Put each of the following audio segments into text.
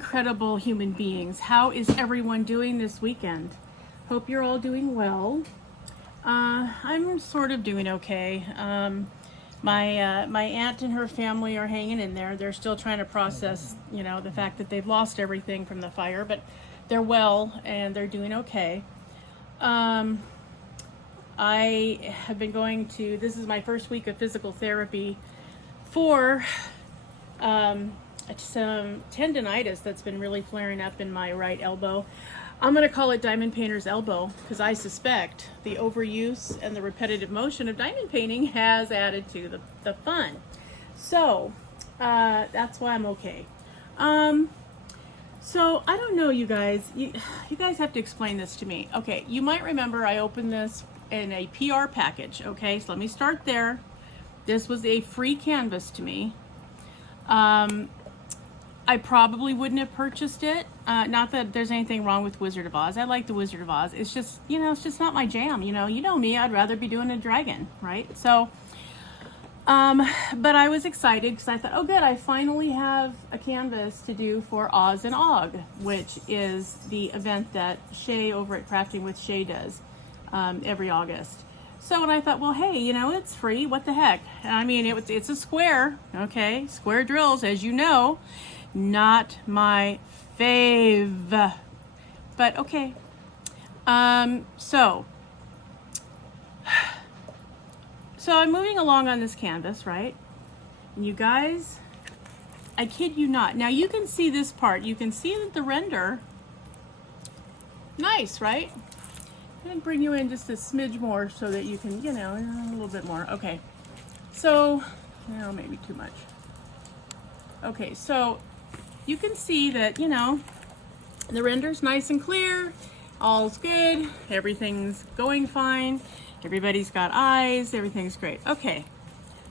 incredible human beings. How is everyone doing this weekend? Hope you're all doing well. I'm sort of doing okay. My aunt and her family are hanging in there. They're still trying to process, the fact that they've lost everything from the fire, but they're well and they're doing okay. I have been going to, this is my first week of physical therapy for some tendonitis that's been really flaring up in my right elbow. I'm going to call it diamond painter's elbow because I suspect the overuse and the repetitive motion of diamond painting has added to the fun. So that's why I'm okay. So I don't know, you guys. You guys have to explain this to me. Okay, you might remember I opened this in a PR package. Okay, so let me start there. This was a free canvas to me. I probably wouldn't have purchased it. Not that there's anything wrong with Wizard of Oz. I like the Wizard of Oz. It's just, it's just not my jam. You know me, I'd rather be doing a dragon, right? So, but I was excited because I thought, oh good, I finally have a canvas to do for Oz and Og, which is the event that Shay over at Crafting with Shay does every August. So when I thought, well, hey, it's free. What the heck? I mean, it's a square, okay? Square drills, as you know, not my fave, but okay. So I'm moving along on this canvas, right? And you guys, I kid you not. Now you can see this part. You can see that the render, nice, right? I'm going to bring you in just a smidge more so that you can, a little bit more. Okay. So, maybe too much. Okay, so you can see that, the render's nice and clear. All's good. Everything's going fine. Everybody's got eyes. Everything's great. Okay.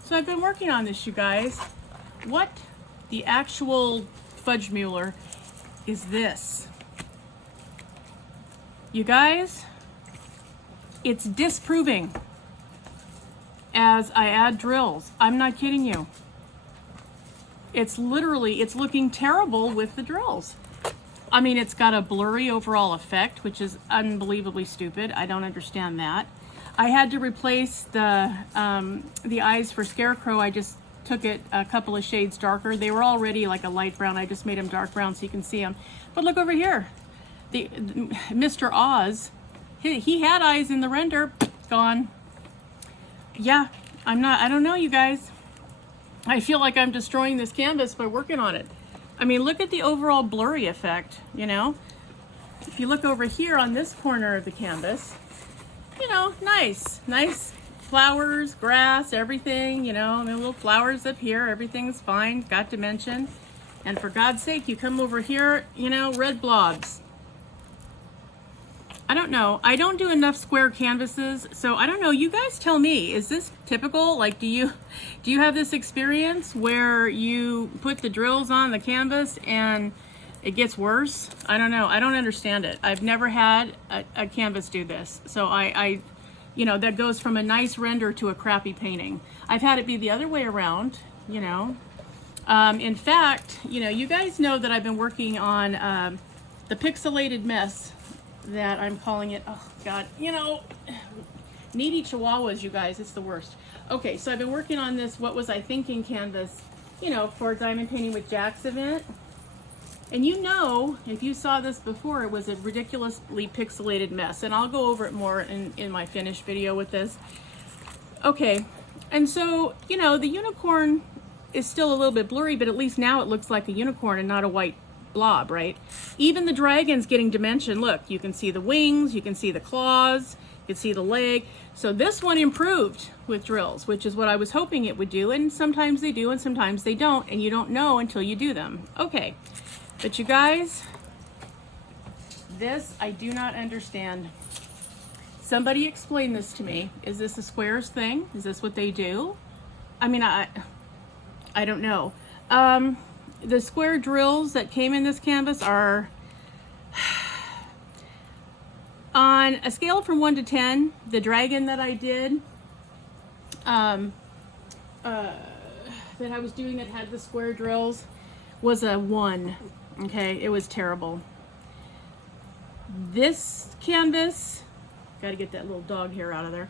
So I've been working on this, you guys. What the actual fudge mueller is this? You guys, it's disproving as I add drills. I'm not kidding you. It's looking terrible with the drills. I mean, it's got a blurry overall effect, which is unbelievably stupid. I don't understand that. I had to replace the eyes for Scarecrow. I just took it a couple of shades darker. They were already like a light brown. I just made them dark brown so you can see them. But look over here. Mr. Oz, he had eyes in the render, gone. Yeah, I don't know, you guys. I feel like I'm destroying this canvas by working on it. I mean, look at the overall blurry effect, If you look over here on this corner of the canvas, nice flowers, grass, everything, little flowers up here, everything's fine, got dimension. And for God's sake, you come over here, red blobs. I don't know. I don't do enough square canvases, so I don't know. You guys tell me, is this typical? Like, do you have this experience where you put the drills on the canvas and it gets worse? I don't know. I don't understand it. I've never had a canvas do this. So I that goes from a nice render to a crappy painting. I've had it be the other way around, In fact, you guys know that I've been working on the pixelated mess that I'm calling it. Oh God, needy chihuahuas, you guys, it's the worst. Okay, so I've been working on this What Was I Thinking canvas, for Diamond Painting with Jack's event. And if you saw this before, it was a ridiculously pixelated mess. And I'll go over it more in my finished video with this. Okay, and so, the unicorn is still a little bit blurry, but at least now it looks like a unicorn and not a white blob, right? Even the dragon's getting dimension. Look, you can see the wings, you can see the claws, you can see the leg. So this one improved with drills, which is what I was hoping it would do. And sometimes they do and sometimes they don't, and you don't know until you do them. Okay, but you guys, this I do not understand. Somebody explain this to me. Is this a squares thing? Is this what they do? I mean, I don't know. The square drills that came in this canvas are on a scale from 1 to 10. The dragon that I did, that I was doing that had the square drills, was a 1. Okay, it was terrible. This canvas, got to get that little dog hair out of there.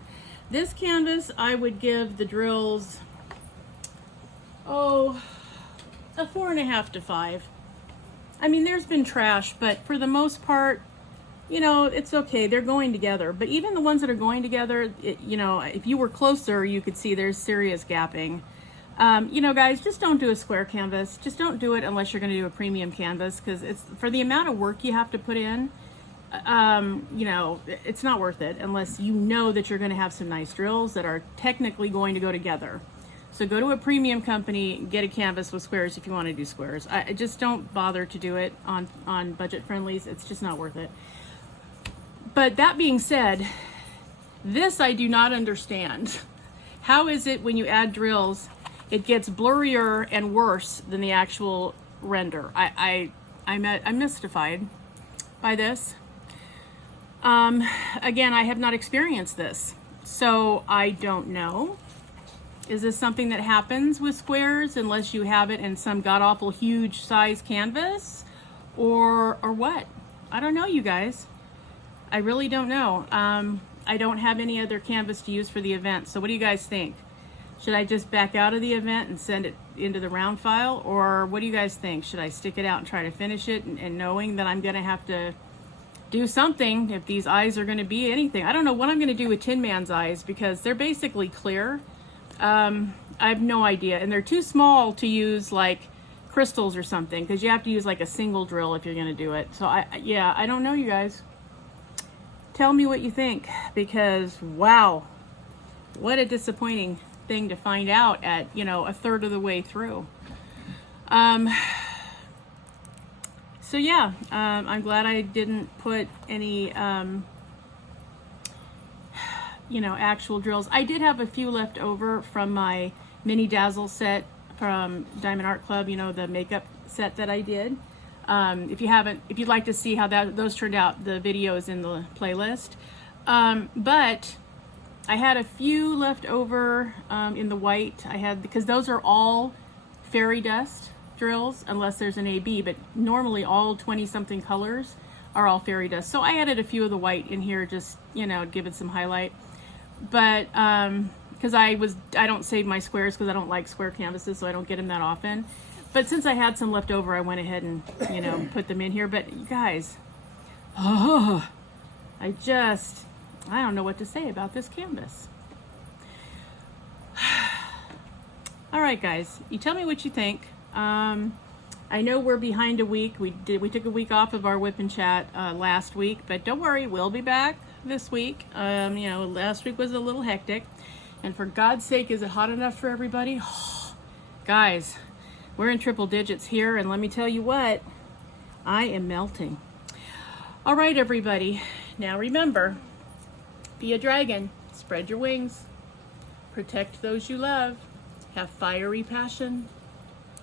This canvas, I would give the drills, a 4.5 to 5. I mean, there's been trash, but for the most part, you know, it's okay. They're going together. But even the ones that are going together, you know, if you were closer, you could see there's serious gapping. You know, guys, just don't do a square canvas. Just don't do it unless you're going to do a premium canvas, because it's for the amount of work you have to put in. You know, it's not worth it unless you know that you're going to have some nice drills that are technically going to go together. So go to a premium company, get a canvas with squares if you want to do squares. I just don't bother to do it on budget friendlies. It's just not worth it. But that being said, this I do not understand. How is it when you add drills, it gets blurrier and worse than the actual render? I'm mystified by this. Again, I have not experienced this, so I don't know. Is this something that happens with squares unless you have it in some god-awful huge size canvas, or what? I don't know, you guys. I really don't know. I don't have any other canvas to use for the event, so what do you guys think? Should I just back out of the event and send it into the round file, or what do you guys think? Should I stick it out and try to finish it, and knowing that I'm gonna have to do something if these eyes are gonna be anything? I don't know what I'm gonna do with Tin Man's eyes, because they're basically clear. I have no idea, and they're too small to use like crystals or something, because you have to use like a single drill if you're gonna do it. So I don't know, you guys. Tell me what you think, because wow, what a disappointing thing to find out at, you know, a third of the way through. So yeah, I'm glad I didn't put any you know, actual drills. I did have a few left over from my mini dazzle set from Diamond Art Club, you know, the makeup set that I did. If you'd like to see how those turned out, the video is in the playlist. But I had a few left over in the white. Because those are all fairy dust drills, unless there's an AB, but normally all 20 something colors are all fairy dust. So I added a few of the white in here, just, you know, give it some highlight. But because I don't save my squares because I don't like square canvases, so I don't get them that often. But since I had some left over, I went ahead and, you know, put them in here. But you guys, I don't know what to say about this canvas. All right, guys, you tell me what you think. I know we're behind a week. We took a week off of our whip and chat last week, but don't worry, we'll be back this week. You know, last week was a little hectic, and for God's sake, is it hot enough for everybody? Guys, we're in triple digits here, and let me tell you what, I am melting. All right, everybody, now remember, be a dragon, spread your wings, protect those you love, have fiery passion,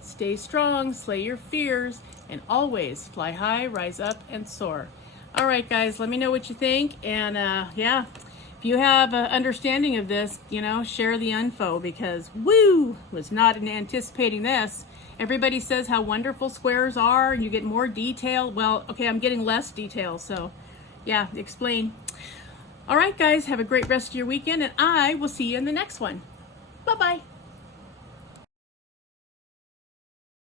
stay strong, slay your fears, and always fly high, rise up, and soar. All right, guys, let me know what you think. And yeah, if you have an understanding of this, you know, share the info, because woo, was not anticipating this. Everybody says how wonderful squares are, and you get more detail. Well, okay, I'm getting less detail, so yeah, explain. All right, guys, have a great rest of your weekend, and I will see you in the next one. Bye-bye.